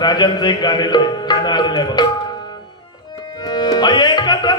राजांचं एक गाणं आलेलं आहे बघा. एक राजा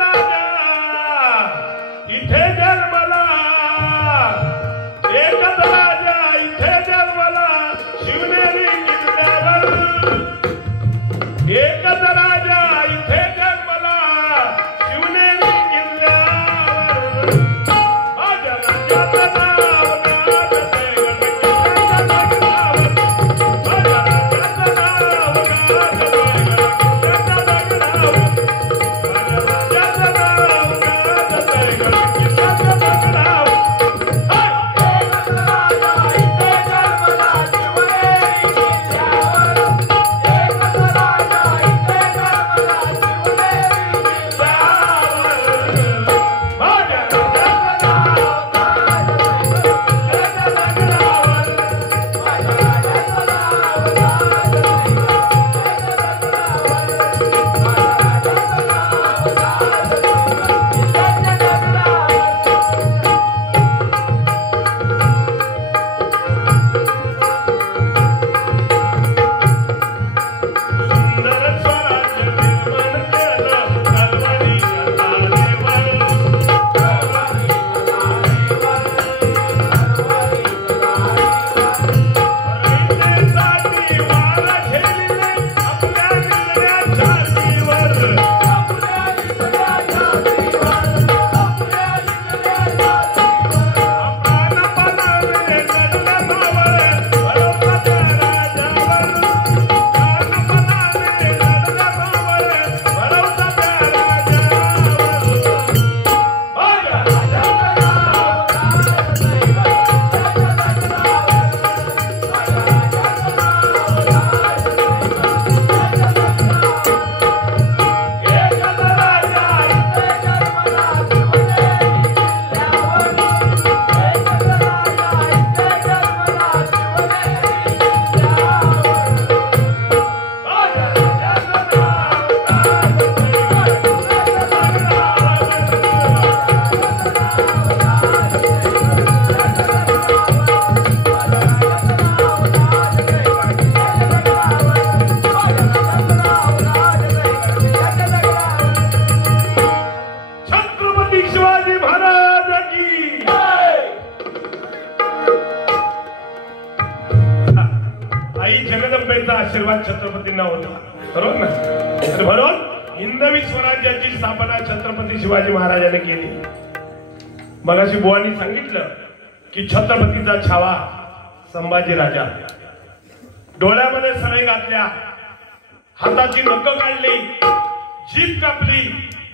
साम्राज्याची स्थापना छत्रपती शिवाजी महाराजांनी केली। मगाशी बुवांनी सांगितलं की छत्रपतीचा छावा संभाजी राजा, डोळ्यामध्ये सळई घातल्या, हाताची नखं काढली, जीभ कापली,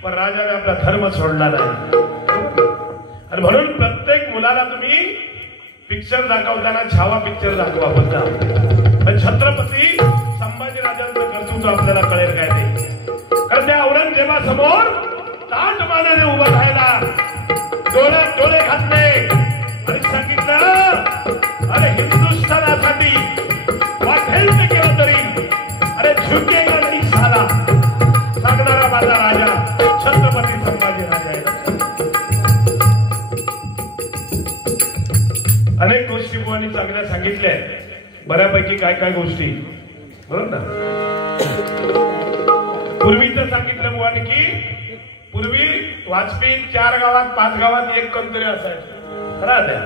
पण राजाने आपला धर्म सोडला नाही। आणि म्हणून प्रत्येक मुलाला तुम्ही पिक्चर दाखवताना छावा पिक्चर दाखवा बोलता, पण छत्रपती संभाजी राजांचं कर्तृत्व आपल्याला कळेल काय ते। कारण त्या औरंगजेबासमोर ताट मानेने उभं राहायला, डोळ्यात डोळे घातले आणि सांगितलं, अरे हिंदुस्थानासाठी वाटेल ते केलं तरी अरे झुकेगा नाही साला, सांगणारा माझा राजा छत्रपती संभाजी राजा आहे। अनेक गोष्टी बुवांनी चांगल्या सांगितल्या, बऱ्यापैकी काय काय गोष्टी बरोबर ना। पूर्वीचं सांगितलं बुवांनी की पूर्वी वाजपेयी 4 गावात 5 गावात एक कोणतरी असायचं खरा द्या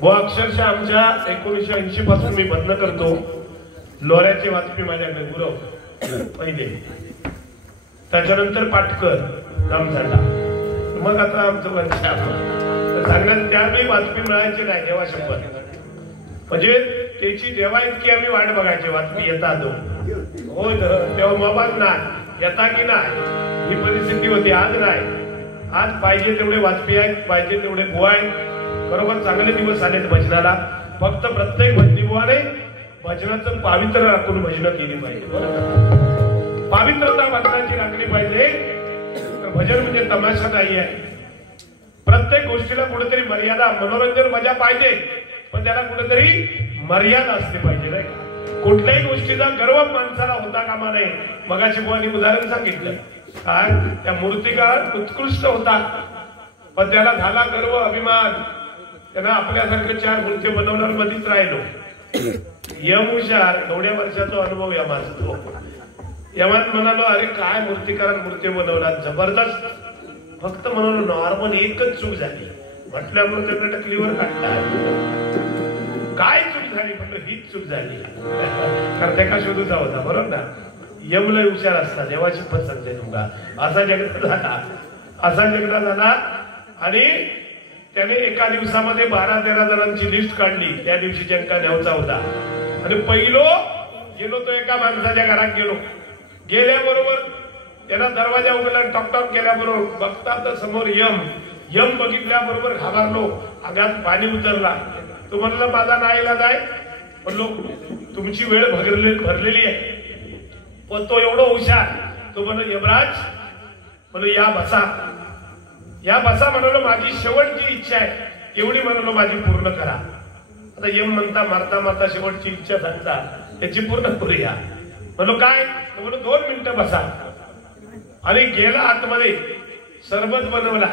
बुवा। अक्षरशः आमच्या 1980 पासून मी बंद करतो, लोऱ्याचे वाजपेयी माझ्याकडे गुरव पहिले, त्याच्यानंतर पाटकर जामझांडा, मग आता आमचं वंश सांगण्यात त्यावेळी वाजपेयी मिळायचे नाही देवा शंभर, म्हणजे त्याची देवा इतकी आम्ही वाट बघायची वाजपेयी येता तो होय तेव्हा मोबाईल नाही येता की नाही ही परिस्थिती होती। आज नाही, आज पाहिजे तेवढे वाजपेयी आहेत, पाहिजे तेवढे बुवा आहेत, खरोखर चांगले दिवस आलेत भजनाला। फक्त प्रत्येक भजनीबुवाने भजनाचं पावित्र्य राखून भजन केली पाहिजे, पावित्रता भजनाची राखली पाहिजे। भजन म्हणजे तमाशा नाही आहे, प्रत्येक गोष्टीला कुठेतरी मर्यादा, मनोरंजन मजा पाहिजे पण त्याला कुठेतरी मर्यादा असली पाहिजे नाही। कुठल्याही गोष्टीचा गर्व माणसाला होता कामा नये। मगाशी बुवांनी उदाहरण सांगितलं काय, त्या मूर्तिकार उत्कृष्ट होता पण त्याला झाला गर्व अभिमान, त्यानं आपल्यासारखे 4 मूर्ती बनवणार मध्येच राहिलो। यम हुशार, एवढ्या वर्षाचा अनुभव यमाचा तो यमात म्हणालो, अरे काय मूर्तिकारान मूर्ती बनवला जबरदस्त, फक्त म्हणून नॉर्मल एकच चूक झाली, म्हटल्यामुळे त्याकडे टकलीवर काढला, काय चूक झाली म्हटलं हीच चूक झाली, कारण त्या का शोधूचा होता बरोबर ना। यमला हुशार असता, देवाची पण सांगते तुमका, असा झगडा झाला, असा झगडा झाला आणि त्याने एका दिवसामध्ये 12-13 जणांची लिस्ट काढली, त्या दिवशी ज्यांका न्यायचा होता, आणि पहिलो गेलो तो एका माणसाच्या घरात गेलो, गेल्याबरोबर त्याला दरवाजा उघडला, टॉक टॉक केल्याबरोबर बघता तर समोर यम, यम बघितल्याबरोबर घाबरलो, आगात पाणी उतरला, तो म्हणला माझा नाईलाज आहे, म्हणलो तुमची वेळ भरलेली आहे, पण तो एवढं हुशार, तो म्हणलो यमराज, म्हणलो या बसा, या बसा, म्हणालो माझी शेवटची इच्छा आहे एवढी म्हणालो माझी पूर्ण करा। आता यम म्हणता मारता मारता शेवटची इच्छा सांगता त्याची पूर्ण करूया, म्हणलो काय, म्हणलो 2 मिनिटं बसा, आणि गेला आतमध्ये सरबत बनवला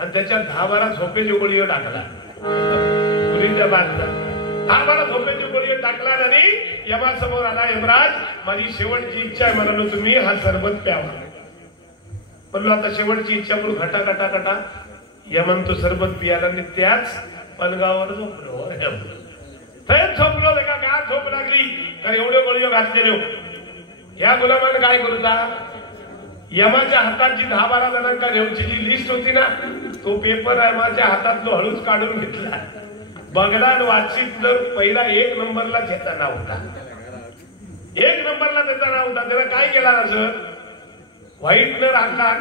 आणि त्याच्यात 10-12 झोपेची गोळी टाकला, मुलींच्या बांधला 10-12 झोपेची गोळी टाकला आणि यमासमोर आला, यमराज माझी शेवटची इच्छा आहे म्हणालो तुम्ही हा सरबत प्यावा, म्हणलो आता शेवटची इच्छा म्हणून घटा घटा घटा यमन तो सरबत पियाला आणि त्याच पलंगावर झोपलो, थेट झोपलो, का झोप लागली तर एवढे गोळी घातलेले, या गुलामाने काय करूता, यमाच्या हातात जी 10-12 जणांका घेऊनची जी लिस्ट होती ना, तो पेपर यमाच्या हातातलो हळूच काढून घेतला, बघला आणि वाचित, तर पहिला 1 नंबरला त्याचा नाव होता, 1 नंबरला त्याचा नाव होता, त्याला काय केला असं व्हाईटनर आणला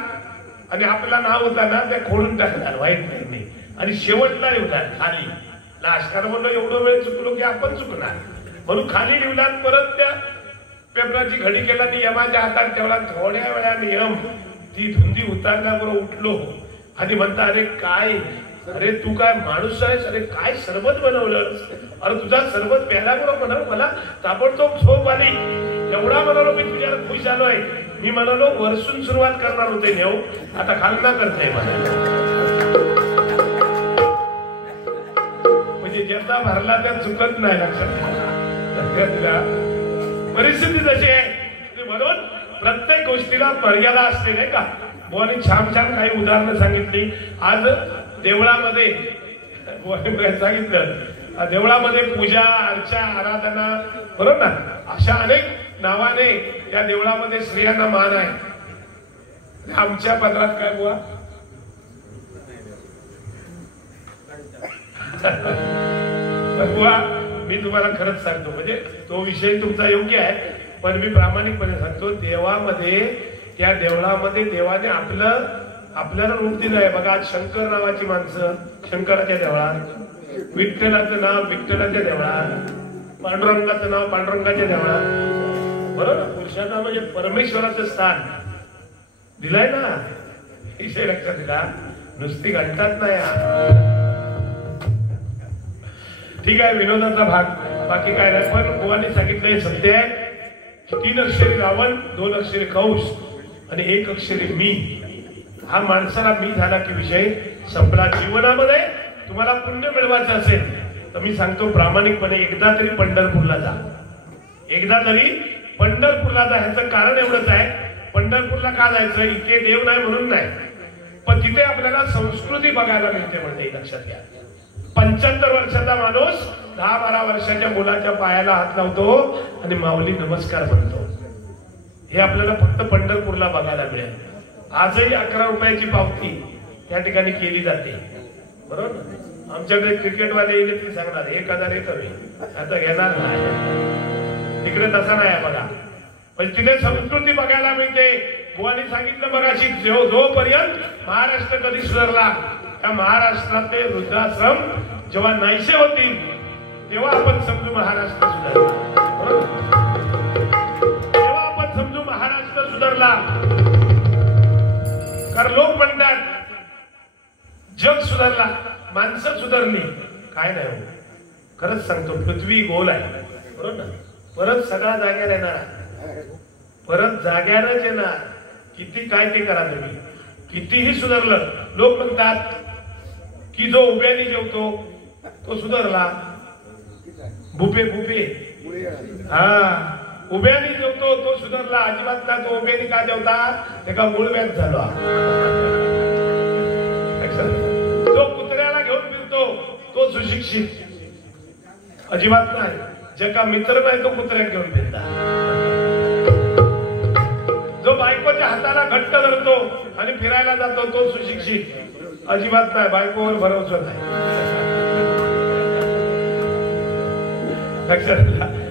आणि आपला नाव होता ना त्या खोडून टाकणार व्हाईटनरने, आणि शेवटला लिवणार खाली लाशकार, म्हणलं एवढं वेळ चुकलो की आपण चुकणार, म्हणून खाली लिवला, परत त्या पेपराची घडी केला आणि यमाच्या हातात ठेवला, थोड्या वेळाने यम ती धुंदी उतारल्याबरोबर उठलो आणि म्हणता, अरे काय, अरे तू काय माणूस आहेस, अरे काय सरबत बनवलं, अरे तुझा सरबत प्यायल्याबरोबर म्हणाल मला ताबडतोब झोप आली, एवढा म्हणालो मी तुझ्याला खुश आलोय, मी म्हणालो वरसून सुरुवात करणार होते नेऊ, आता खालना करते म्हणाला, म्हणजे ज्याचा भरला त्या चुकत नाही, लक्षात घ्या परिस्थिती तशी आहे, म्हणून प्रत्येक गोष्टीला मर्यादा असते नाही का। बुवांनी छान छान काही उदाहरणं सांगितली, आज देवळामध्ये सांगितलं, देवळामध्ये पूजा अर्चा आराधना बरोबर ना, अशा अनेक नावाने या देवळामध्ये स्त्रियांना मान आहे, आमच्या पदरात काय बुवा? बुवा मी तुम्हाला खरंच सांगतो, म्हणजे तो विषय तुमचा योग्य आहे, पण मी प्रामाणिकपणे सांगतो, देवामध्ये, त्या देवळामध्ये देवाने आपल्याला रूप दिलं आहे बघा. शंकर नावाची माणसं शंकराच्या देवळात, विठ्ठलाचं नाव विठ्ठलाच्या देवळात, पांडुरंगाचं नाव पांडुरंगाच्या देवळात, बरोबर. पुरुषांना म्हणजे परमेश्वराचं स्थान दिलंय ना, विषय लक्षात दिला. नुसती घंटात नाही. ठीक आहे, विनोदाचा भाग, बाकी काय नाही. पण बुवांनी सांगितलं हे सत्य आहे. 3 अक्षरी रावण, 2 अक्षरी कंस आणि 1 अक्षरी मी. हा माणसाला मी झाला की विषय संपला. जीवनामध्ये तुम्हाला पुण्य मिळवायचं असेल तर मी सांगतो प्रामाणिकपणे, एकदा तरी पंढरपूरला जा. एकदा तरी पंढरपूरला जा. ह्याचं कारण एवढंच आहे, पंढरपूरला का जायचं? इथे देव नाही म्हणून नाही, पण तिथे आपल्याला संस्कृती बघायला मिळते. म्हणजे लक्षात घ्या, 75 वर्षाचा माणूस 10-12 वर्षाच्या मुलाच्या पायाला हात लावतो आणि माऊली नमस्कार म्हणतो. हे आपल्याला फक्त पंढरपूरला बघायला मिळेल. आजही 11 रुपयाची पावती त्या ठिकाणी केली जाते, बरोबर. आमच्याकडे क्रिकेटवाले येईल ते सांगणार 1000 हे कमी, आता घेणार नाही. तिकडे तसा नाही बघा, पण तिथे संस्कृती बघायला मिळते. बुवांनी सांगितलं बघाशी, जोपर्यंत महाराष्ट्र कधी सुधारला, त्या महाराष्ट्रातले वृद्धाश्रम जेव्हा नाहीसे होतील तेव्हा आपण समजू महाराष्ट्र सुधारला, बरोबर. तेव्हा आपण समजू महाराष्ट्र सुधारला. कारण लोक म्हणतात जग सुधारला, माणसं सुधारली. काय नाही हो, खरंच सांगतो, पृथ्वी गोल आहे, बरोबर ना. परत सगळा जाग्यावर येणार, परत जाग्यावरच येणार. किती काय ते करा तुम्ही, कितीही सुधारलं. लोक म्हणतात की जो उभ्याने जेवतो तो सुधारला. भुपे हा, उभ्याने जेवतो तो सुधारला. अजिबात ना. तो उभ्याने का जेवता ते का मूळ व्याध झाला. जो कुत्र्याला घेऊन फिरतो तो सुशिक्षित, अजिबात नाही. जे का मित्र नाही तो कुत्र्याला घेऊन फिरता. जो बायकोच्या हाताला घट्ट धरतो आणि फिरायला जातो तो सुशिक्षित, अजिबात नाही. बायकोवर भरोसा नाही.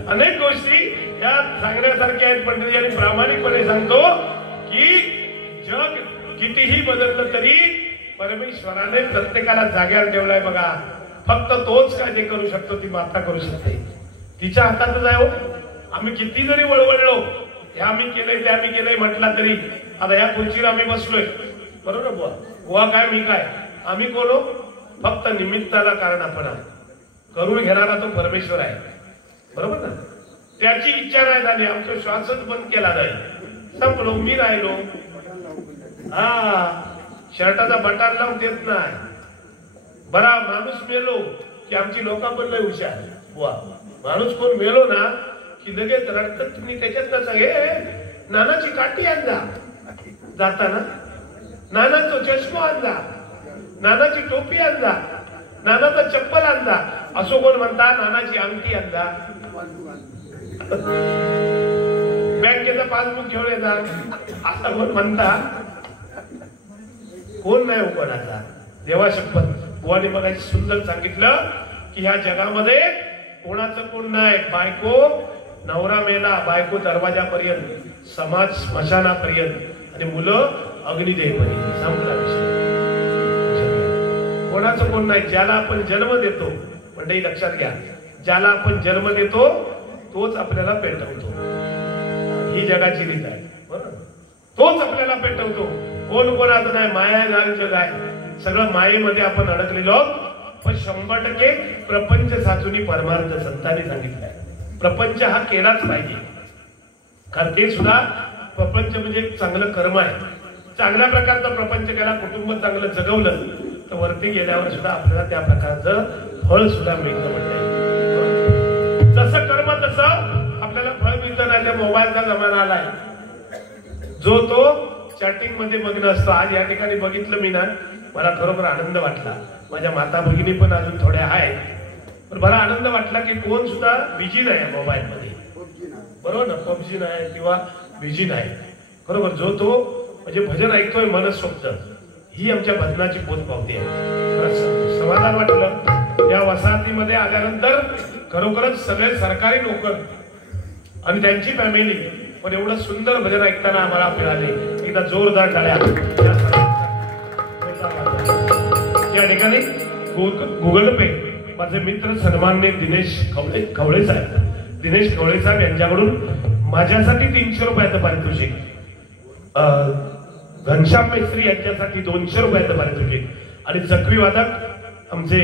अनेक गोष्टी या सांगण्यासारख्या आहेत मंडळी. आणि प्रामाणिकपणे सांगतो की जग कितीही बदललं तरी परमेश्वराने प्रत्येकाला जाग्यावर ठेवलाय बघा. फक्त तोच काय ते करू शकतो, ती माता करू शकते. तिच्या हातातच आहे हो. आम्ही किती जरी वळवळलो, हे आम्ही केलंय ते आम्ही केलंय म्हटला तरी, आता या खुर्चीवर आम्ही बसलोय, बरोबर बुवा. बुवा काय मी काय, आम्ही कोण हो? फक्त निमित्ताला कारण आपण करून घेणारा तो परमेश्वर आहे, बरोबर ना. त्याची इच्छा नाही झाली, आमचा श्वासच बंद केला नाही, संपलो, मी राहिलो. हा, शर्टाचा बटन लावून देत नाही. बरा माणूस मेलो की आमची लोक पण लय हुशार. बुवा माणूस कोण मेलो ना की लगेच रडतात. तुम्ही त्याच्यात सांगे नानाची काठी आणजा जाताना, नानाचा चष्मा आणजा, नानाची टोपी आणजा, नानाचा चप्पल आणजा. असो कोण म्हणता नानाची अंगठी आणजा, बँकेचा पासबुक घेऊन येतात, असं कोण म्हणता. कोण नाही कोणाचा. देवा शपथ, बुवाने मग सुंदर सांगितलं की ह्या जगामध्ये कोणाचं कोण नाही. बायको नवरा मेला, बायको दरवाजापर्यंत, समाज स्मशानापर्यंत आणि मुलं अग्निदेयपर्यंत, संपला विषय. कोणाचं कोण नाही. ज्याला आपण जन्म देतो, म्हणजे लक्षात घ्या, ज्याला आपण जन्म देतो तोच आपल्याला पेटवतो. ही जगाची रीत आहे, बरोबर. तोच आपल्याला पेटवतो. कोण कोणाचं नाही. माया जग आहे, सगळं मायेमध्ये आपण अडकलेलो आहोत. पण 100% प्रपंच साचूनी परमार्थ संतांनी सांगितलंय. प्रपंच हा केलाच पाहिजे, कारण ते सुद्धा प्रपंच म्हणजे एक चांगलं कर्म आहे. चांगल्या प्रकारचा प्रपंच केला, कुटुंब चांगलं जगवलं तर वरती गेल्यावर सुद्धा आपल्याला त्या प्रकारचं फळ सुद्धा मिळतं. म्हणजे जसं कर्म तसं आपल्याला फळ मिळतं. नाही त्या मोबाईलचा जमाना आलाय, जो तो चॅटिंग मध्ये मग्न असतो. आज या ठिकाणी बघितलं मी ना, मला खरोखर आनंद वाटला. माझ्या माता भगिनी पण अजून थोड्या आहेत, पण मला आनंद वाटला की कोण सुद्धा बिझी नाही मोबाईल मध्ये, बरोबर ना. पबजी नाही किंवा बिझी नाही, बरोबर. जो तो म्हणजे भजन ऐकतोय मनसोक्त, ही आमच्या भजनाची पोचपावती आहे. समाधान वाटलं. या वसाहतीमध्ये आल्यानंतर खरोखरच सगळे सरकारी नोकर आणि त्यांची फॅमिली पण एवढं सुंदर भजन ऐकताना आम्हाला मिळाले. एकदा जोरदार टाळ्या. या ठिकाणी गुगल पे माझे मित्र सन्माननीय दिनेश खवळे साहेब यांच्याकडून माझ्यासाठी 300 रुपयाचं पारितोषिक, घनश्याम मेस्त्री यांच्यासाठी 200 रुपयाचं पारितोषिक आणि जखमी वादक आमचे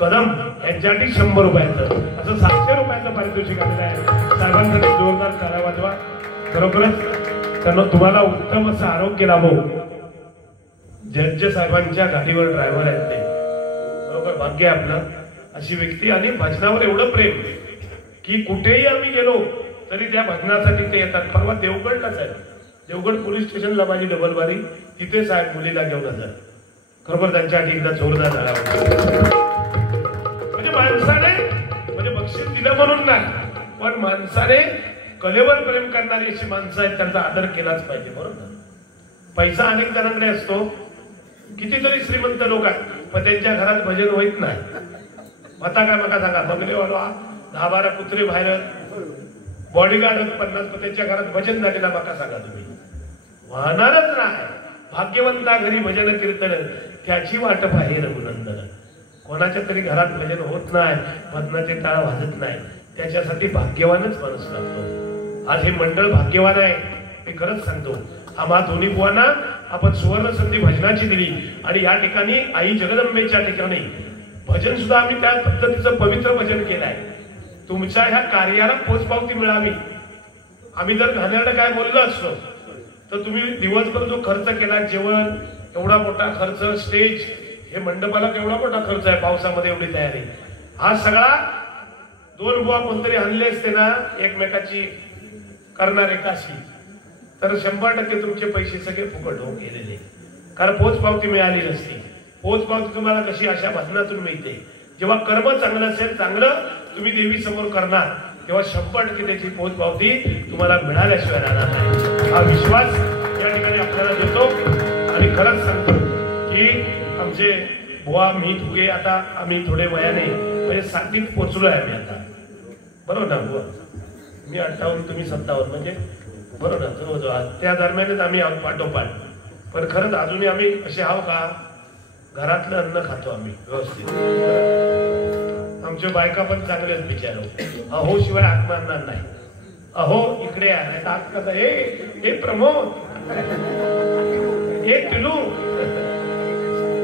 कदम यांच्यासाठी 100 रुपयाचं, असं 700 रुपयाचं पारितोषिक आलेलं आहे. साहेबांसाठी जोरदार टाळ्या वाजवा. खरोखरच त्यांना तुम्हाला उत्तम असं आरोग्य लाभो. जज साहेबांच्या गाडीवर ड्रायव्हर आहेत ते, बरोबर भाग्य आपलं अशी व्यक्ती. आणि भजनावर एवढं प्रेम की कुठेही आम्ही गेलो तरी त्या भजनासाठी ते येतात. परवा देवगडलाच आहे, देवगड पोलीस स्टेशनला माझी डबल बारी, तिथे साहेब मुलीला घेऊन जातात. खरोखर त्यांच्यासाठी एकदा जोरदार झाला. म्हणजे माणसाने म्हणजे बक्षीस दिलं म्हणून नाही, पण माणसाने कलेवर प्रेम करणारी अशी माणसं आहेत, त्यांचा आदर केलाच पाहिजे. बरोबर. पैसा अनेक जणांकडे असतो, कितीतरी श्रीमंत लोक आहेत पण त्यांच्या घरात भजन होत नाही. आता काय मका सांगा, बंगलेवाला 10-12 कुत्रे बाहेर, बॉडीगार्ड 50, पण त्यांच्या घरात भजन झालेला मका सांगा तुम्ही, वाहणारच नाही. भाग्यवंता घरी भजन कीर्तन त्याची वाट पाहे रघुनंदन. कोणाच्या तरी घरात भजन होत नाही, भजनाचे टाळ वाजत नाही, त्याच्यासाठी भाग्यवानच माणूस लागतो. आज हे मंडळ भाग्यवान आहे. मी खरंच सांगतो, आम्हा दोन्ही बुवांना आपण सुवर्ण संधी भजनाची दिली आणि या ठिकाणी आई जगदंबेच्या ठिकाणी भजन सुद्धा आम्ही त्या पद्धतीचं पवित्र भजन केलं आहे. तुमच्या ह्या कार्याला पोचपावती मिळावी. आम्ही जर घाणेरडं काय बोललो असतो तर तुम्ही दिवसभर जो खर्च केला, जेवण एवढा मोठा खर्च, स्टेज हे मंडपाला केवढा मोठा खर्च आहे, पावसामध्ये एवढी तयारी, हा सगळा 2 बुवा कोणतरी आणले असते ना एकमेकाची करणारे काशी, तर 100% तुमचे पैसे सगळे फुकट होऊन गेलेले. कारण पोचपावती मिळाली नसती. पोचपावती तुम्हाला कशी अशा भजनातून मिळते. जेव्हा कर्म चांगलं असेल, चांगलं तुम्ही देवी समोर करणार, तेव्हा 100% त्याची पोचपावती तुम्हाला मिळाल्याशिवाय राहणार नाही. हा विश्वास या ठिकाणी आपल्याला देतो. आणि खरंच सांगतो की आमचे बुवा मी तुगे आता आम्ही थोडे वयाने म्हणजे 60त पोचलोय आम्ही आता, बरोबर ना बुवा? मी 58, तुम्ही 57, म्हणजे बरोबर ना, जवळजवळ त्या दरम्यानच आम्ही आहोत पाठोपाठ. पण खरंच अजूनही आम्ही असे आहो का, घरातलं अन्न खातो आम्ही व्यवस्थित. आमच्या बायका पण चांगलेच बिचारो, अहो शिवाय हात मारणार नाही, अहो इकडे हात कसा, हे प्रमोद, हे टिलू,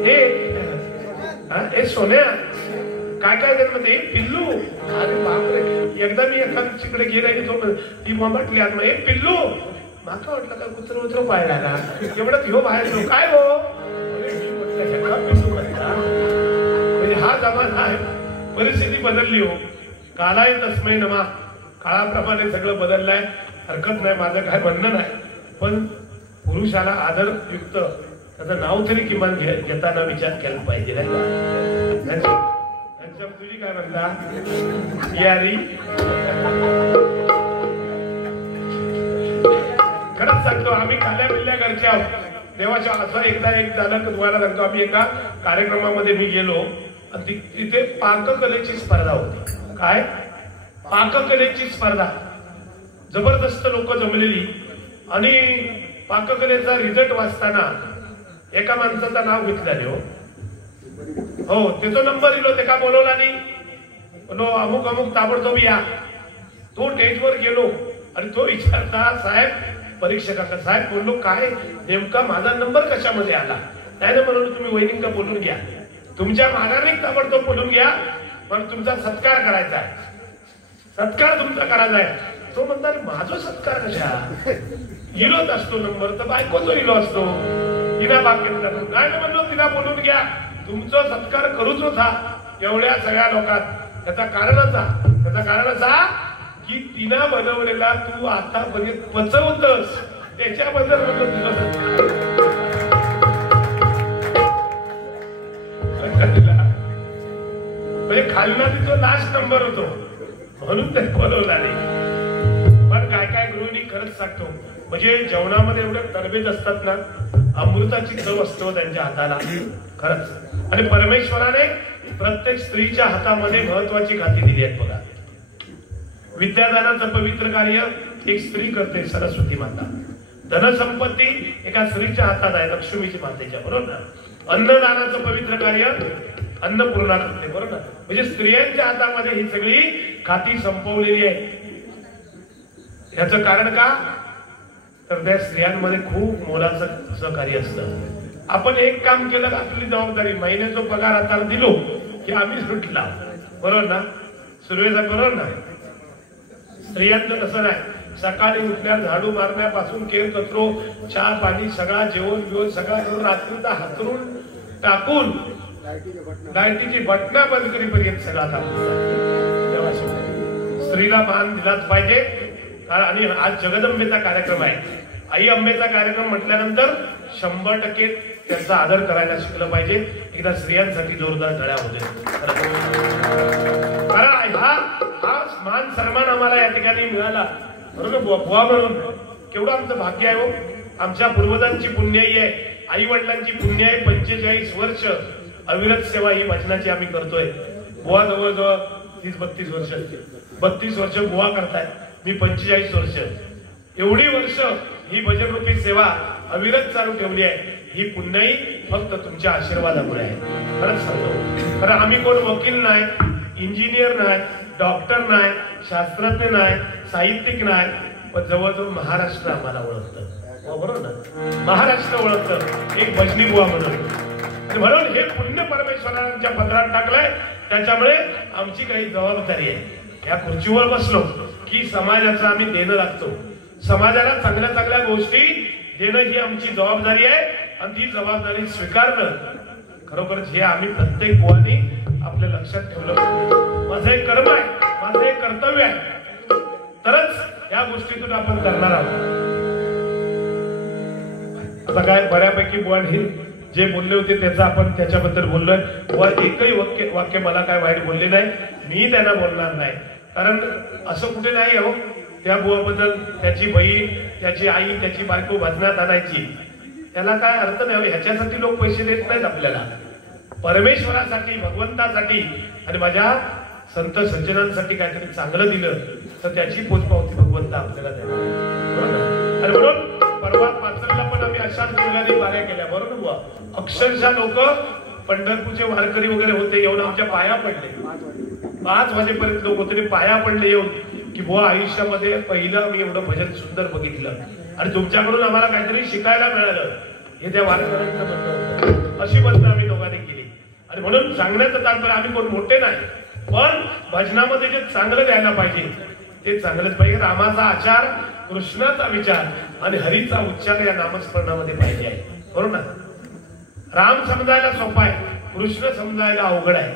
हे सोन्या, काय काय मध्ये पिल्लू. अरे बापरे, एकदा मी एखाद्याकडे गेला, ती म्हटली आज हे पिल्लू, माका वाटलं का कुत्र उतर पाहिला ना, एवढंच ह्यो बाहेर काय हो, म्हणजे हा जमाना आहे. परिस्थिती बदलली हो, कालाय तस्मै नमा, काळाप्रमाणे सगळं बदललंय. हरकत नाही, माझं काय म्हणणं नाही, पण पुरुषाला आदर युक्त त्याचं नाव तरी किमान घेताना विचार केला पाहिजे नाही का? तुझी काय म्हणता यारी? खरंच सांगतो, आम्ही खाल्या पिल्ल्या घरचे आहोत. देवाच्या असं एकदा एक झालं तुम्हाला सांगतो, आम्ही एका कार्यक्रमामध्ये मी गेलो आणि तिथे पाककलेची स्पर्धा होती. काय पाककलेची स्पर्धा, जबरदस्त लोक जमलेली. आणि पाककलेचा रिझल्ट वाचताना एका माणसाचं नाव घेतलं हो, त्याचा नंबर दिलो, ते का बोलवला नाही, अमुक अमुक ताबडतोब या. तो स्टेजवर गेलो आणि तो विचारता, साहेब परीक्षकांना, साहेब बोललो काय नेमका माझा नंबर कशामध्ये आला? नाही ना म्हणून तुम्ही वहिनींका बोलून घ्या, तुमच्या माघारी ताबडतोब बोलून घ्या, पण तुमचा सत्कार करायचा आहे, सत्कार तुमचा करायचा आहे. तो म्हणतात माझा सत्कार कशा, इलोच असतो नंबर तर बायकोचा इलो असतो, तिला बाकी नाही ना म्हणलो, तिला बोलून घ्या, तुमचा सत्कार करूच होता एवढ्या सगळ्या लोकात. त्याचा कारण असा की तिनं बनवलेला तू आतापर्यंत पचवतस, त्याच्याबद्दल म्हणतो तुला म्हणजे खालना तिचा लास्ट नंबर होतो म्हणून ते बोलवला नाही. पण काय काय गृहिणी खरंच सांगतो, म्हणजे जेवणामध्ये एवढे तरबेज असतात ना, अमृताची चव असतो त्यांच्या हाताला खरंच. आणि परमेश्वराने प्रत्येक स्त्रीच्या हातामध्ये महत्वाची खाती दिली आहेत बघा. विद्यादानाचं पवित्र कार्य एक स्त्री करते, सरस्वती माता. धनसंपत्ती एका स्त्रीच्या हातात आहे, लक्ष्मीची मातेच्या, बरोबर ना. अन्नदानाचं पवित्र कार्य अन्नपूर्णा करते, बरोबर ना. म्हणजे स्त्रियांच्या हातामध्ये ही सगळी खाती संपवलेली आहे. याचं कारण का, तर त्या स्त्रियांमध्ये खूप मोलाचं सहकार्य असतं. आपण एक काम केलं, आपली जबाबदारी, महिन्याचा पगार हाताला दिलो की आम्ही सुटला, बरोबर ना. सुरवेचा बरोबर ना. स्त्रियांचं तसं नाही. सकाळी उठल्या झाडू मारण्यापासून केर कचरो, चहा पाणी, सगळा जेवण सगळा करून रात्रीचा हातरून टाकून लाईटीची बटना बंद करीपर्यंत सगळा स्त्रीला मान दिलाच पाहिजे. आणि आज जगदंबेचा कार्यक्रम आहे, आई अंबेचा कार्यक्रम म्हटल्यानंतर 100% त्यांचा आदर करायला शिकलं पाहिजे. एकदा स्त्रियांसाठी जोरदार टाळ्या होऊ दे. कारण हा मान सन्मान आम्हाला या ठिकाणी मिळाला, बरोबर. बुवा म्हणून केवढं आमचं भाग्य आहे हो. आमच्या पूर्वजांची पुण्याई आहे, आई वडिलांची पुण्य आहे. 45 वर्ष अविरत सेवा ही भजनाची आम्ही करतोय. बुवा जवळजवळ 30-32 वर्ष, 32 वर्ष बुवा करतायत, मी 45 वर्ष. एवढी वर्ष ही भजन रूपी सेवा अविरत चालू ठेवली आहे. ही पुण्याई फक्त तुमच्या आशीर्वादामुळे आहे. खरंच सांगतो, कारण आम्ही कोण वकील नाही, इंजिनियर नाही, डॉक्टर नाही, शास्त्रज्ञ नाही, साहित्यिक नाही, पण जवळजवळ महाराष्ट्र आम्हाला ओळखतं, बरोबर ना. महाराष्ट्र ओळखतं एक भजनी बुवा म्हणून. म्हणून हे पुण्य परमेश्वरांच्या पदरात टाकलंय. त्याच्यामुळे आमची काही जबाबदारी आहे. या खुर्चीवर बसलो की समाजाचं आम्ही देणं लागतो. समाजाला चांगल्या चांगल्या गोष्टी देणं ही आमची जबाबदारी आहे. आणि ती जबाबदारी स्वीकारणं खरोखरच हे आम्ही प्रत्येक बुवानी आपल्या लक्षात ठेवलं पाहिजे. माझं एक कर्म आहे, माझं एक कर्तव्य आहे, तरच या गोष्टीतून आपण करणार आहोत. आता काय बऱ्यापैकी बुवानी जे बोलले होते त्याचं आपण त्याच्याबद्दल बोललोय. बुवा एकही वाक्य मला काय वाईट बोलले नाही, मी त्यांना बोलणार नाही. कारण असं कुठे नाही हो, त्या बुवाबद्दल त्याची बहीण, त्याची आई, त्याची बायको भजनात आणायची, त्याला काय अर्थ नाही. ह्याच्यासाठी लोक पैसे देत नाहीत आपल्याला, परमेश्वरासाठी, भगवंतासाठी आणि माझ्या संत सज्जनांसाठी काहीतरी चांगलं दिलं तर त्याची पोचपावती भगवंत आपल्याला देणार. आणि म्हणून परवा पाचरला पण आम्ही अशाच दुर्गाने पाऱ्या केल्या, बरोबर बुवा. अक्षरशः लोक पंढरपूरचे वारकरी वगैरे होते, येऊन आमच्या पाया पडले. 5 वाजेपर्यंत लोक होते, पाया पडले येऊन की बुवा आयुष्यामध्ये पहिलं मी एवढं भजन सुंदर बघितलं आणि तुमच्याकडून आम्हाला काहीतरी शिकायला मिळालं, हे त्या वारकऱ्यांचं म्हणणं होतं. अशी बंद आम्ही दोघांनी केली. आणि म्हणून सांगण्याचं तात्पर्य आम्ही कोण मोठे नाही, पण भजनामध्ये जे चांगलं द्यायला पाहिजे ते चांगलंच पाहिजे. रामाचा आचार, कृष्णाचा विचार आणि हरीचा उच्चार या नामस्मरणामध्ये पाहिजे आहे, बरोबर ना. राम समजायला सोपा आहे, कृष्ण समजायला अवघड आहे.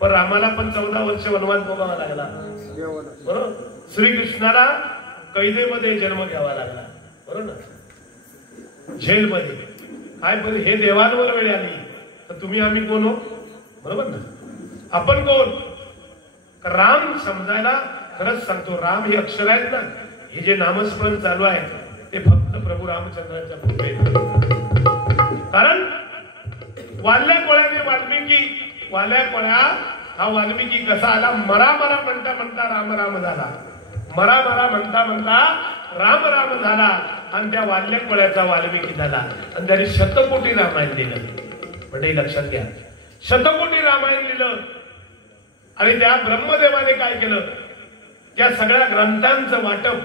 पण रामाला पण 14 वर्ष वनवास भोगावा लागला, बरोबर. श्रीकृष्णाला कैदेमध्ये जन्म घ्यावा लागला, बरोबर ना, जेलमध्ये. काय पण हे देवांवर वेळ आली तर तुम्ही आम्ही कोण हो, बरोबर ना. आपण कोण. राम समजायला खरंच सांगतो, राम हे अक्षर आहेत ना, हे जे नामस्मरण चालू आहे ते फक्त प्रभू रामचंद्राच्या कृपेने. कारण वाल्या कोळ्याने वाल्या कोळ्या हा वाल्मिकी कसा आला, मरा मरा म्हणता म्हणता राम राम झाला, मरा मरा म्हणता म्हणता राम राम झाला. आणि त्या वाल्या कोळ्याचा वाल्मिकी झाला आणि त्याने शतकोटी रामायण दिलं. म्हणजे लक्षात घ्या, शतकोटी रामायण दिलं. आणि त्या ब्रह्मदेवाने काय केलं, त्या सगळ्या ग्रंथांचं वाटप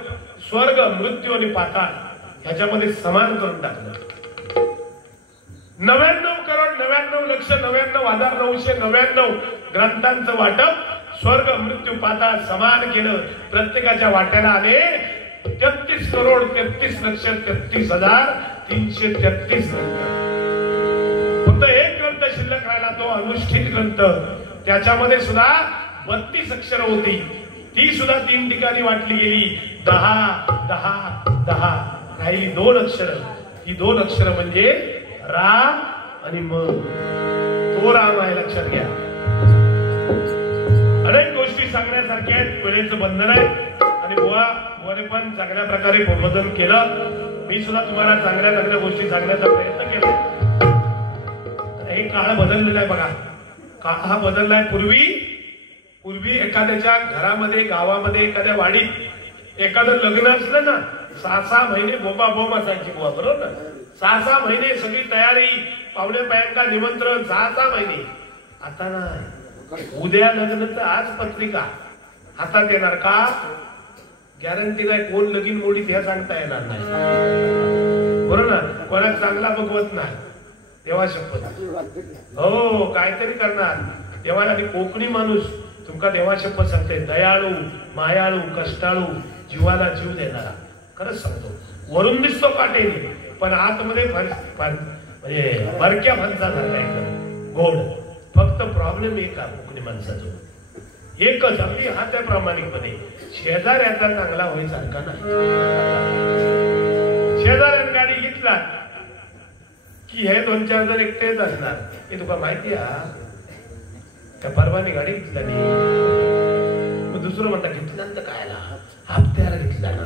स्वर्ग, मृत्यू आणि पाताळ ह्याच्यामध्ये समान करून टाकलं. 99,99,99,999 ग्रंथांचं वाटप स्वर्ग, मृत्यू, पाताळ समान केलं. प्रत्येकाच्या वाट्याला आले 33,33,33,333 फक्त एक ग्रंथ शिल्लक राहिला, तो अनुष्ठित ग्रंथ. त्याच्यामध्ये सुद्धा 32 अक्षर होती, ती सुद्धा 3 ठिकाणी वाटली गेली. 10 राहिली 2 अक्षर. ही 2 अक्षर म्हणजे राम आणि म. तो राम आहे, लक्षात घ्या. अनेक गोष्टी सांगण्यासारख्या आहेत, वेळेचं बंधन आहे. आणि बुवाने पण चांगल्या प्रकारे प्रबोधन केलं. मी सुद्धा तुम्हाला चांगल्या चांगल्या गोष्टी सांगण्याचा प्रयत्न केला. हे काळ बदललेला आहे बघा. काळ हा बदललाय. पूर्वी एखाद्याच्या घरामध्ये गावामध्ये एखाद्या वाडीत एखादं लग्न असलं ना 6 महिने बोंबाबोंब असायची बुवा, बरोबर ना. 6 महिने सगळी तयारी, पाहुणे पायांका निमंत्रण, 6 महिने. आता नाही. उद्या लग्न तर आज पत्रिका हातात येणार का गॅरंटी नाही. कोण लगीन मोडीत हे सांगता येणार नाही, बरोबर ना. कोणाला चांगला बघवत नाही देवा शपथ. हो काहीतरी करणार देवा. आणि कोकणी माणूस तुमका देवा शपथ सांगते, दयाळू, मायाळू, कष्टाळू, जीवाला जीव देणारा. खरंच सांगतो. वरून दिसतो काटेने पण आतमध्ये म्हणजे बरक्या फणसा झाला एकदम गोड. फक्त प्रॉब्लेम एक आहे कोकणी माणसाचा, एकच आपली हात आहे प्रामाणिकपणे. शेजाऱ्याचा चांगला होईसारखा नाही. शेजाऱ्याने गाडी घेतला की हे 2-4 जण एकटेच असणार. हे तुका माहिती आहे त्या परवानी गाडी घेतला नाही. मग दुसरं म्हणता घेतल्यानंतर काय हप्त्याला घेतला ना,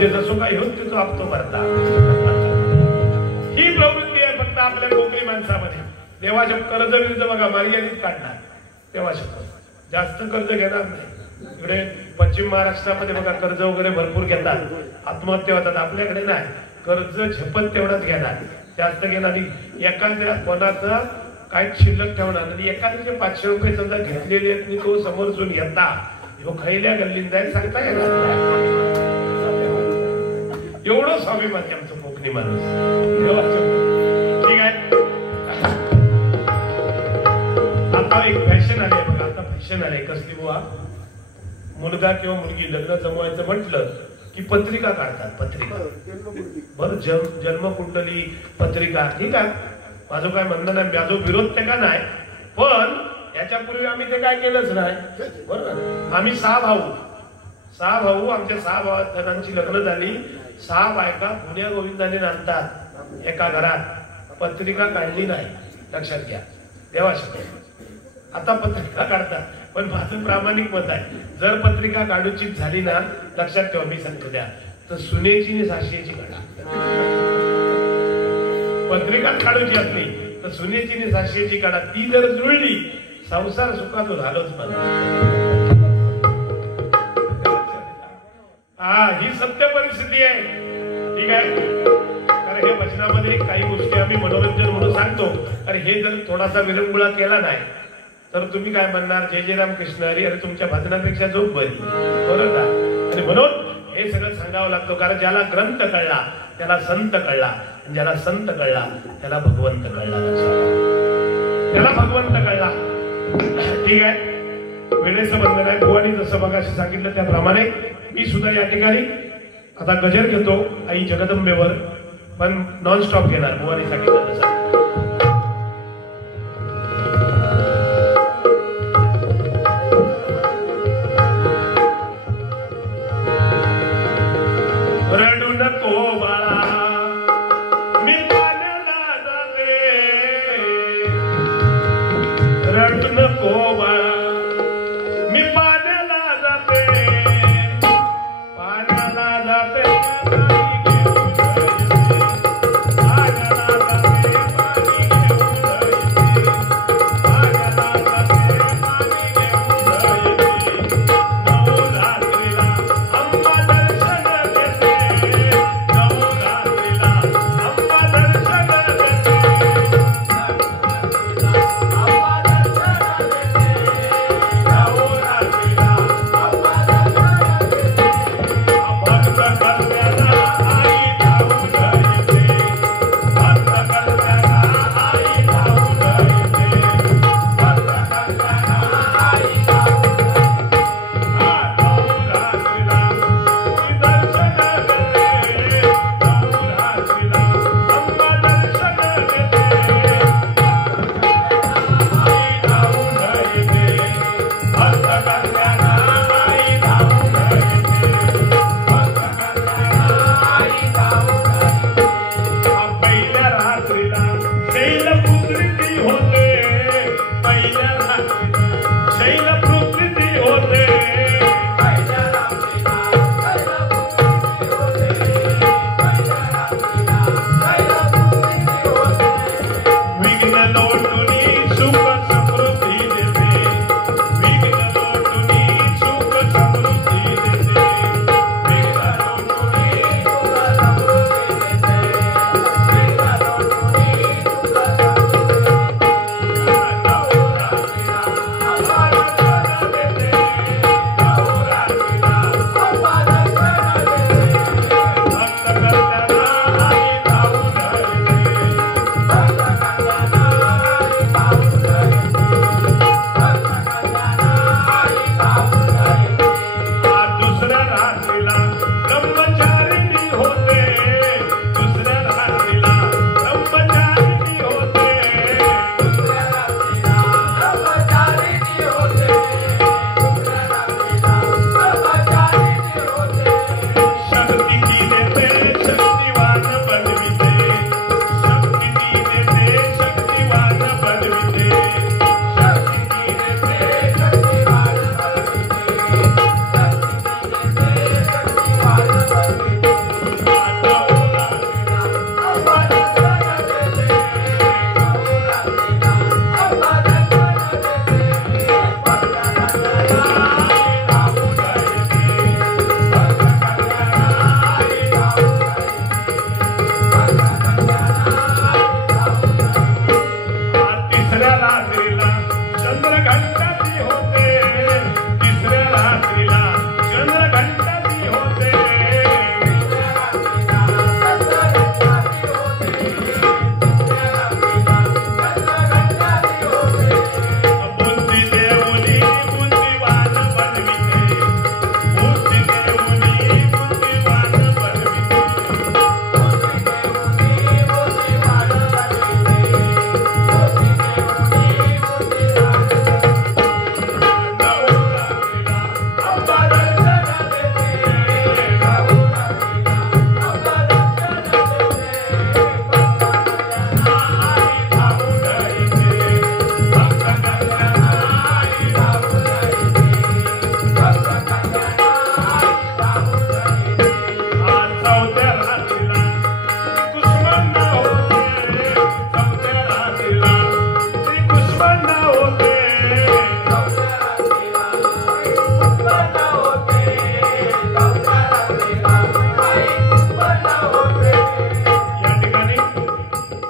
ते जसं काय होत त्याचा हप्तो भरता. ही प्रवृत्ती आहे फक्त आपल्या कोकणी माणसामध्ये. देवाच्या कर्ज विरुद्ध बघा मर्यादित काढणार. देवा शपथ जास्त कर्ज घेणार नाही. इकडे पश्चिम महाराष्ट्रामध्ये बघा कर्ज वगैरे भरपूर घेतात, आत्महत्या होतात. आपल्याकडे नाही. कर्ज झेपत तेवढंच घेणार, जास्त घेणार नाही. एखाद्या कोणाचं काय शिल्लक ठेवणार नाही. एखाद्याचे 500 रुपये समजा घेतलेले आहेत तो समोर जो येता ह्यो खैल्या गल्लीत जाईल सांगता येणार एवढं स्वाभिमानी आमचं कोकणी माणूस. ठीक आहे. आता एक फॅशन आली बघा. आता फॅशन आली कसली बुवा, मुलगा किंवा मुलगी लग्न जमवायचं म्हटलं की पत्रिका काढतात. पत्रिका बरं, जन्मकुंडली पत्रिका. ठीक आहे, माझं काय म्हणणं नाही, माझा विरोध ते का नाही. पण याच्यापूर्वी आम्ही ते काय केलंच नाही, बरोबर. आम्ही 6 भाऊ आमच्या 6 जणांची लग्न झाली. 6 बायका पुण्या गोविंदाने आणतात एका घरात. पत्रिका काढली नाही, लक्षात घ्या देवा शपथ. आता पत्रिका काढतात. पण माझं प्रामाणिक मत आहे, जर पत्रिका काढूची झाली ना, लक्षात ठेवा मी सांगतो द्या, तर सुनेची आणि सासरेची काढा. पत्रिका काढूची असली तर सुनेची आणि सासरेची काढा. ती जर जुळली संसार सुखाचा झालोच. ही सत्य परिस्थिती आहे. ठीक आहे. कारण हे वचनामध्ये काही गोष्टी आम्ही मनोरंजन म्हणून सांगतो. अरे हे जर थोडासा विरंगुळा केला नाही तर तुम्ही काय म्हणणार, जय जय राम कृष्ण हरी, अरे तुमच्या भजनापेक्षा झोप बरी, बरोबर का. आणि म्हणून हे सगळं सांगावं लागतं. कारण ज्याला ग्रंथ कळला त्याला संत कळला, ज्याला संत कळला त्याला भगवंत कळला. त्याला भगवंत कळला. ठीक आहे. वेळेचं बंधन आहे. बुवानी जसं मगाशी सांगितलं त्याप्रमाणे मी सुद्धा या ठिकाणी आता गजर घेतो आई जगदंबेवर, पण नॉन स्टॉप घेणार बुवानी सांगितलं तसं. रडू नको बाळा मी पाण्याला जाते, रडू नको बाळा मी पाण्याला जाते, पाण्याला जाते शैल प्रकृती होते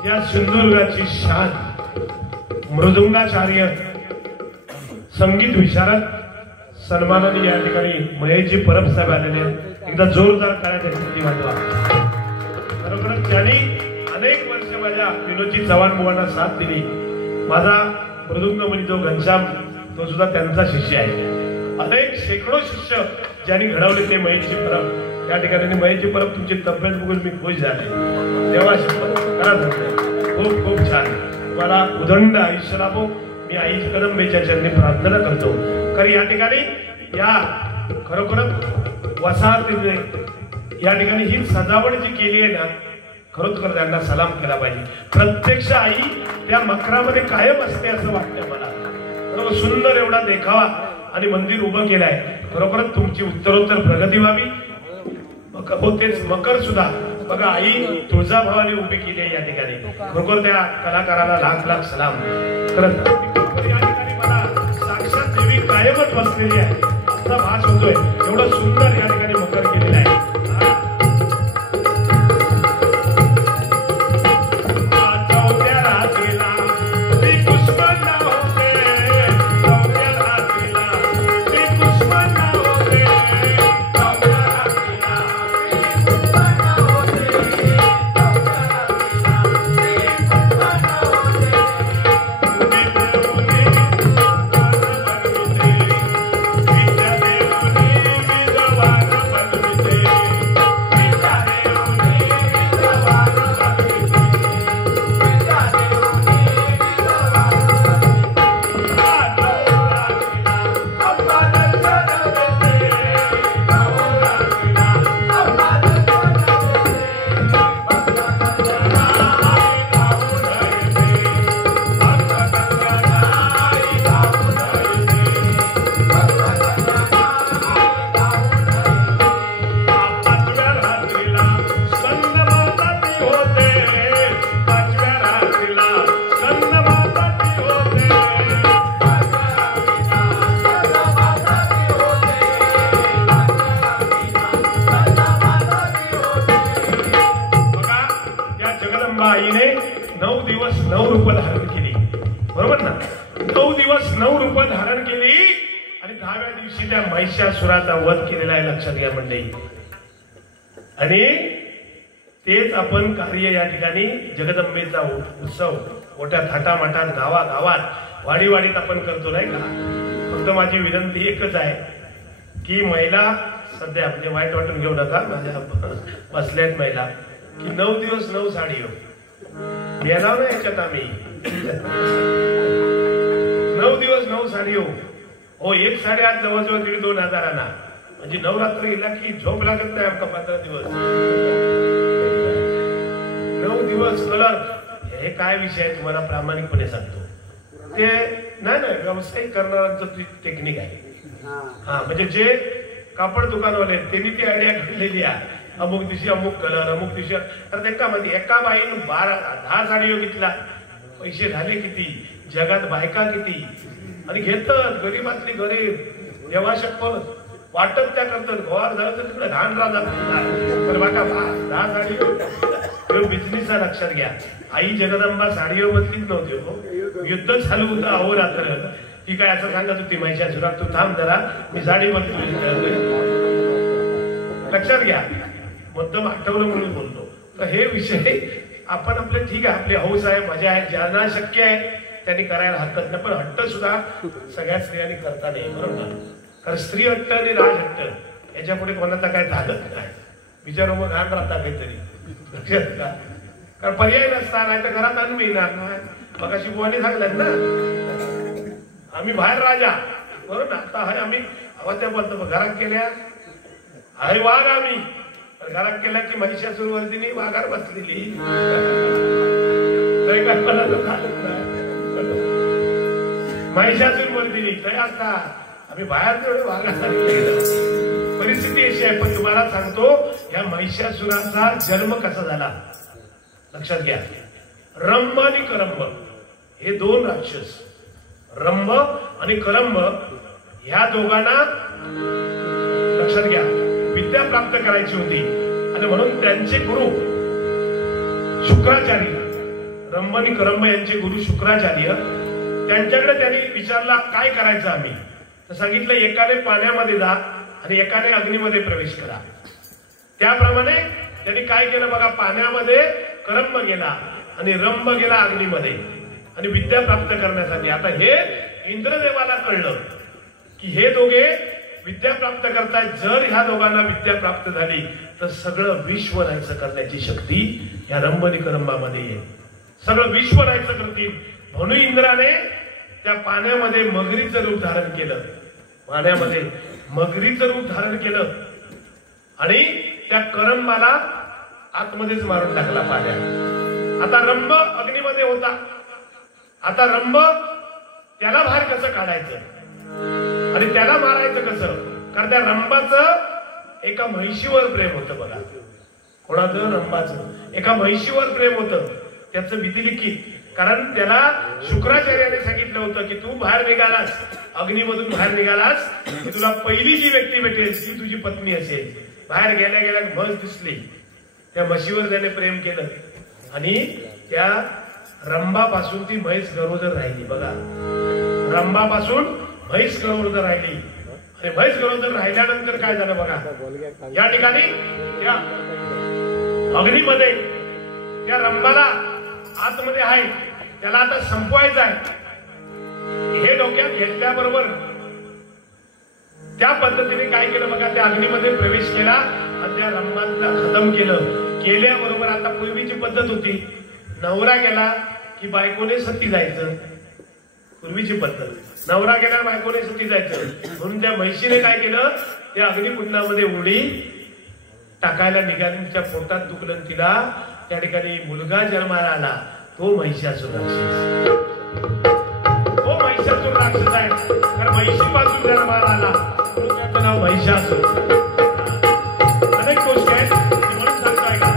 या सिंधुदुर्गाची शान मृदुंगाचार्य संगीत विशारद सन्मानाने या ठिकाणी महेशजी परब साहेब आलेले आहेत. एकदा जोरदार टाळ्या त्यांच्यासाठी वाजवा. खरोखरच त्यांनी अनेक वर्ष माझ्या विनोदजी चव्हाण मुलांना साथ दिली. माझा मृदुंग म्हणजे जो घनश्याम तो सुद्धा त्यांचा शिष्य आहे. अनेक शेकडो शिष्य ज्यांनी घडवले ते महेशजी परब. या ठिकाणी महेशजी परब तुमची तब्येत बघून मी खुश झाले. तेव्हा खूप खूप छान. तुम्हाला उदंड आयुष्य लाभो मी आई जगदंबेच्या चरणी प्रार्थना करतो. कारण या ठिकाणी या खरोखरच वसाहतीने या ठिकाणी ही सजावट जी केली आहे ना खरोखर त्यांना सलाम केला पाहिजे. प्रत्यक्ष आई त्या मकरामध्ये कायम असते असं वाटतं मला. बरोबर सुंदर एवढा देखावा आणि मंदिर उभं केलंय. खरोखरच तुमची उत्तरोत्तर प्रगती व्हावी. होतेच मकर सुद्धा बघा आई तुळजाभवानी उभी केली आहे या ठिकाणी. खरोखर त्या कलाकाराला लाख लाख सलाम. खरंच या ठिकाणी मला साक्षात देवी कायमच बसलेली आहे असा भास होतोय. एवढं सुंदर या ठिकाणी मकर केलेलं आहे. आईने 9 दिवस 9 रूप धारण केली. बरोबर ना. 9 दिवस 9 रूप धारण केली आणि 10व्या दिवशी त्या महिषासुराचा वध केलेला आहे. लक्षात घ्या मंडळी. आणि तेच आपण कार्य या ठिकाणी जगदंबेचा उत्सव मोठ्या थाटामाटात गावागावात वाडीवाडीत आपण करतो नाही का. फक्त माझी विनंती एकच आहे की महिला सध्या म्हणजे वाईट वाटून घेऊ नका माझ्या बसल्यात महिला की 9 दिवस 9 साडी हो मेला ना याच्यात आम्ही 9 दिवस 9 साडी हो. एक साडी आज जवळजवळ 1,500-2,000 म्हणजे नवरात्र गेला की झोप लागत नाही आमका 15 दिवस. 9 दिवस कलर हे काय विषय आहे तुम्हाला प्रामाणिकपणे सांगतो. ते नाही व्यावसायिक करणाऱ्यांचं टेक्निक आहे. हा म्हणजे जे कापड दुकानवाले त्यांनी ती आयडिया घडलेली आहे. अमुक दिवशी अमुक कलर अमुक दिवशी तर त्यांना म्हणजे एका बाईनं 10 साडी घेतला. पैसे झाले किती. जगात बायका किती आणि घेतात. गरीबातली गरीब देवा शपथ वाटत त्या करतात. गोवार झालं तर तिकडे घाण राहतात. तर बघा 10 साडी बिझनेस लक्षात घ्या. आई जगदंबा साडीवर बसलीच नव्हती हो. युद्ध चालू होतं अहोरात्र. ती काय असं सांगत होती महिषासुरा तू थांब जरा मी साडी बदलू. लक्षात घ्या. मुद्दाम आठवलं म्हणून बोलतो. तर हे विषय आपण आपले ठीक आहे आपली हौस आहे मजा आहे ज्यांना शक्य आहे त्यांनी करायला हरकत नाही. पण हट्ट सुद्धा सगळ्या स्त्रियांनी करता नाही. बरोबर. कारण स्त्री हट्ट आणि राजहट्ट याच्या पुढे कोणाचा काय चालत नाही. विचार मग घाण राहता काहीतरी. लक्षात का. कारण पर्याय नसता नाही तर घरात अन्न मिळणार नाही. मग अशी बुवाने सांगतात ना आम्ही बाहेर राजा. बरोबर. आता आहे आम्ही आवाज बोलतो घरात केल्या आहे वाघ. आम्ही घरात केला की महिषासुरवर्धिनी वाघार बसलेली. महिषासुरवर्धिनी काय असता आम्ही बाहेर तेवढे वाघासारखे. परिस्थिती अशी आहे. पण तुम्हाला सांगतो या महिषासुराचा जन्म कसा झाला लक्षात घ्या. रंभ आणि करंभ हे 2 राक्षस. रंभ आणि करंभ ह्या दोघांना लक्षात घ्या विद्या प्राप्त करायची होती आणि म्हणून त्यांचे गुरु शुक्राचार्य आणि करंब यांचे गुरु शुक्राचार्य, त्यांच्याकडे त्यांनी विचारला काय करायचं आम्ही, तर सांगितलं एकाने पाण्यामध्ये जा आणि एकाने अग्नीमध्ये प्रवेश करा. त्याप्रमाणे त्यांनी काय केलं बघा, पाण्यामध्ये करंब गेला आणि रंभ गेला अग्नीमध्ये आणि विद्या प्राप्त करण्यासाठी. आता हे इंद्रदेवाला कळलं की हे दोघे विद्या प्राप्त करतायत, जर ह्या दोघांना विद्या प्राप्त झाली तर सगळं विश्व नाहीचं करण्याची शक्ती या रंभ आणि करंबामध्ये आहे. सगळं विश्व नाहीचं करतील. म्हणून इंद्राने त्या पाण्यामध्ये मगरीचं रूप धारण केलं, पाण्यामध्ये मगरीचं रूप धारण केलं आणि त्या करंबाला आतमध्येच मारून टाकला पाण्यात. आता रंभ अग्नीमध्ये होता, आता रंभ त्याला बाहेर कसं काढायचं आणि त्याला मारायचं कसं, कारण त्या रंभाचं एका म्हैशीवर प्रेम होतं बघा. कोणाचं? रंभाचं एका म्हैशीवर प्रेम होतं. त्याचं विधिलिखित, कारण त्याला शुक्राचार्याने सांगितलं होतं की तू बाहेर निघालास, अग्नीमधून बाहेर निघालास की तुला पहिली जी व्यक्ती भेटेल ती तुझी पत्नी असेल. बाहेर गेल्या गेल्या म्हस दिसली, त्या म्हशीवर त्याने प्रेम केलं आणि त्या रंभापासून ती म्हैस गरोदर राहिली बघा. रंभापासून म्हैस गरोदर राहिली आणि म्हैस गरोदर राहिल्यानंतर काय झालं बघा, या ठिकाणी त्या अग्नीमध्ये त्या रंभाला आतमध्ये आहे, त्याला आता संपवायचं आहे. हे डोक्यात घेतल्याबरोबर त्या पद्धतीने काय केलं बघा, त्या अग्नीमध्ये प्रवेश केला आणि त्या रंभाला खतम केलं. केल्याबरोबर आता पूर्वीची पद्धत होती, नवरा गेला की बायकोने सती जायचं. पूर्वीची पद्धत, नवरा गेल्यावर बायकोने सती जायचं. म्हणून त्या म्हैशीने काय केलं, त्या अग्निकुंडामध्ये उडी टाकायला निघाली. तिच्या पोटात दुखलं, तिला त्या ठिकाणी मुलगा जन्माला आला. तो महिषासुर राक्षस, तो महिषासुर राक्षस आहे. तर महिषीपासून जन्माला आला म्हणून त्याचं नाव महिषासुर. अनेक गोष्टी आहेत म्हणून सांगतोय का,